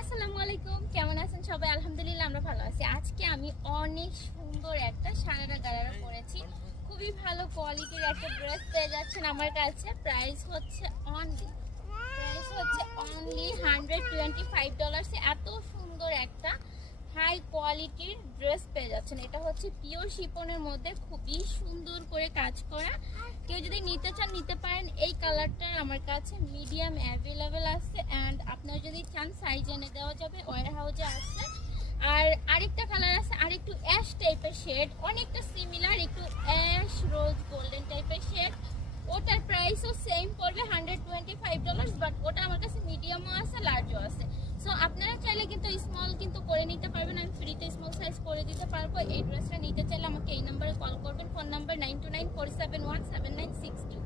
আসসালামু আলাইকুম, কেমন আছেন সবাই? আলহামদুলিল্লাহ আমরা ভালো আছি। আজকে আমি অনেক সুন্দর একটা সারারা গারারা পরেছি। খুবই ভালো কোয়ালিটির একটা ড্রেস পেয়ে যাচ্ছেন আমার কাছে। প্রাইস হচ্ছে অনলি $125। এত সুন্দর একটা হাই কোয়ালিটির ড্রেস পেয়ে যাচ্ছেন। এটা হচ্ছে পিওর শিপনের মধ্যে খুবই সুন্দর করে কাজ করা। কেউ যদি নিতে চান নিতে পারেন। এই কালারটা আমার কাছে মিডিয়াম অ্যাভেলেবেল আছে, অ্যান্ড আপনারা যদি চান সাইজ এনে দেওয়া যাবে, ওয়ার হাউসে আছে। আর আরেকটা কালার আছে, আরেকটু অ্যাশ টাইপের শেড, অনেকটা সিমিলার, একটু অ্যাশ রোজ গোল্ডেন টাইপের শেড। ওটার প্রাইসও সেম পড়বে $125, বাট ওটা আমার কাছে মিডিয়ামও আছে, লার্জও আছে। সো আপনারা চাইলে কিন্তু স্মল কিন্তু করে নিতে পারবেন। আমি ফ্রিতে স্মল সাইজ করে দিতে পারবো। এই ড্রেসটা নিতে চাইলে আমাকে এই নাম্বারে কল করবেন। Phone number 9294717962।